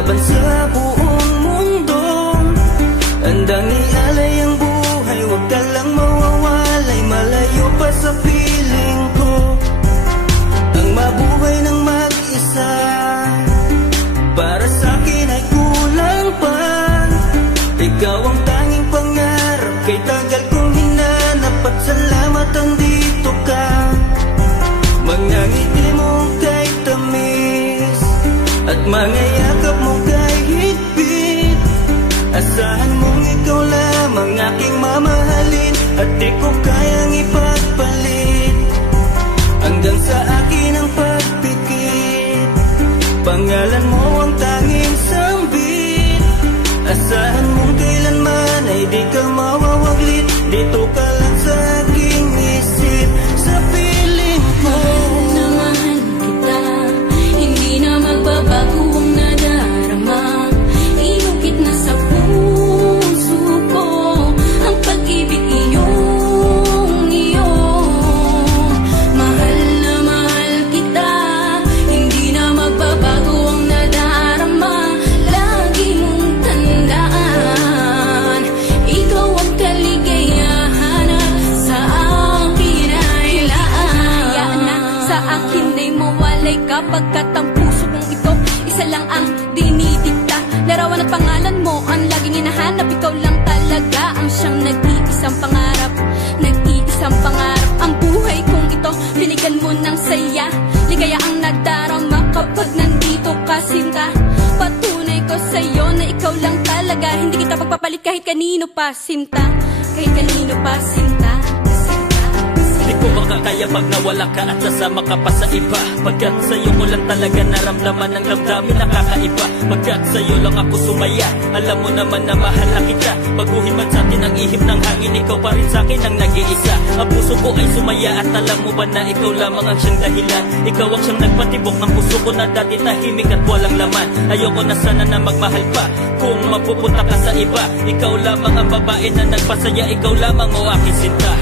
laban sa buong mundo. Handang ialay ang buhay, huwag ka lang mawawalay, malayo pa sa piling ko. Ang mabuhay ng mag-isa, para sa akin ay kulang pa. Ikaw ang tanging pangarap, kay tagal kong hinanap, at salamat andito ka. Mga ngiti mo kay tamis, at mga yakap mo kay higpit. Asahan mong ikaw lamang aking mamahalin, at di ko kayang ipagpalit. Hanggang sa akin ang pagpikit, pangalan mo ang tanging sambit. Asahan mong kailanman ay di ka mawawaglit, dito ka lang sa aking isip, sa piling ko. Mahal kita, hindi na magbabago ang nadarama. Inukit na sa puso ko ang pag-ibig iyong iyo. Mahal na mahal kita, hindi na magbabago ang nadarama. Lagi mong tandaan, ikaw ang kaligayahan at sa akin ay laan. Sa akin ay mawalay kapagkat ang puso kong ito isa lang ang dinidikta. Larawan at pangalan mo ang laging hinahanap, ikaw lang talaga ang siyang nag-iisang pangarap. Nag-iisang pangarap ang buhay kong ito, binigyan mo ng saya. Ligaya ang nadarama kapag nandito ka, sinta. Patunay ko sa'yo na ikaw lang talaga, hindi kita pagpapalit kahit kanino pa, sinta. Kahit kanino pa, sinta. Di ko makakaya pag nawala ka at sasama ka pa sa iba. Pagkat sa'yo ko lang talaga naramdaman ang damdamin nakakaiba. Pagkat sa'yo lang ako sumaya, alam mo naman na mahal na kita. Baguhin man sa atin ang ihip ng hangin, ikaw pa rin sa'kin ang nag-iisa. Ang puso ko ay sumaya at alam mo ba na ikaw lamang ang siyang dahilan. Ikaw ang siyang nagpatibok ng puso ko na dati tahimik at walang laman. Ayoko na sana na magmahal pa kung mapupunta ka sa iba. Ikaw lamang ang babae na nagpasaya, ikaw lamang o aking sinta.